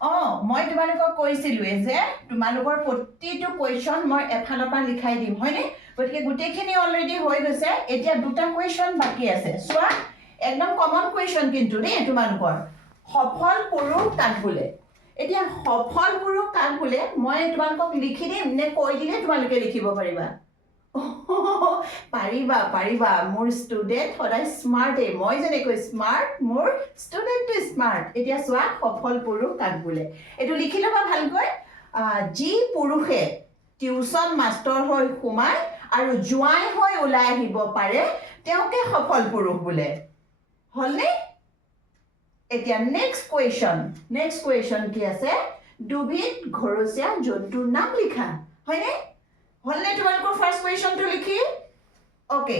মই তোমালোকক কৈছিলোৱে যে তোমালোকৰ প্ৰতিটো কুৱেশ্যন মই এফালৰ পৰা লিখাই দিম হয়নে গতিকে গোটেইখিনি অলৰেডি হৈ গৈছে এতিয়া দুটা কুৱেশ্যন বাকী আছে চোৱা একদম কমন কুৱেশ্যন কিন্তু দেই তোমালোকৰ সফল পুৰুষ কাক বোলে এতিয়া সফল পুৰুষ কাক বোলে মই তোমালোকক লিখি দিম নে কৈ দিলে তোমালোকে লিখিব পাৰিবা পাৰিবা পাৰিবা মোৰ ষ্টুডেণ্ট সদায় স্মাৰ্টেই মই যেনেকৈ স্মাৰ্ট মোৰ ষ্টুডেণ্টটো স্মাৰ্ট এতিয়া চোৱা সফল পুৰুষ কাক বোলে এইটো লিখি ল'বা ভালকৈ যি পুৰুষে টিউশ্যন মাষ্টৰ হৈ সোমায় আৰু জোৱাই হৈ ওলাই আহিব পাৰে তেওঁকে সফল পুৰুষ বোলে হ'লনে এতিয়া নেক্সট কুৱেশ্যন কি আছে দুবিধ ঘৰচীয়া জন্তুৰ নাম লিখা হয়নে হ'লনে তোমালোকৰ ফাৰ্ষ্ট কুৱেশ্যনটো লিখি অ'কে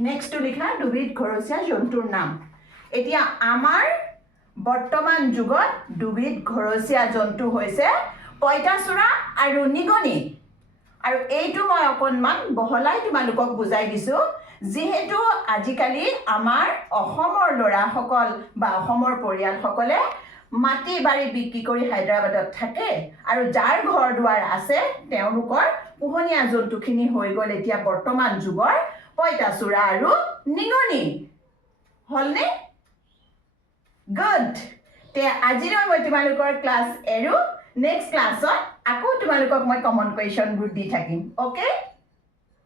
নেক্সটটো লিখা দুবিধ ঘৰচীয়া জন্তুৰ নাম এতিয়া আমাৰ বৰ্তমান যুগত দুবিধ ঘৰচীয়া জন্তু হৈছে পঁইতাচোৰা আৰু নিগনি আৰু এইটো মই অকণমান বহলাই তোমালোকক বুজাই দিছোঁ যিহেতু আজিকালি আমাৰ অসমৰ ল'ৰাসকল বা অসমৰ পৰিয়ালসকলে মাটি বাৰী বিক্ৰী কৰি হায়দৰাবাদত থাকে আৰু যাৰ ঘৰ দুৱাৰ আছে তেওঁলোকৰ পোহনীয়া জন্তুখিনি হৈ গ'ল এতিয়া বৰ্তমান যুগৰ পঁইতাচোৰা আৰু নিগনি হ'লনে গুড তে আজিলৈ মই তোমালোকৰ ক্লাছ এৰো নেক্সট ক্লাছত আকৌ তোমালোকক মই কমন কুৱেশ্যনবোৰ দি থাকিম অ'কে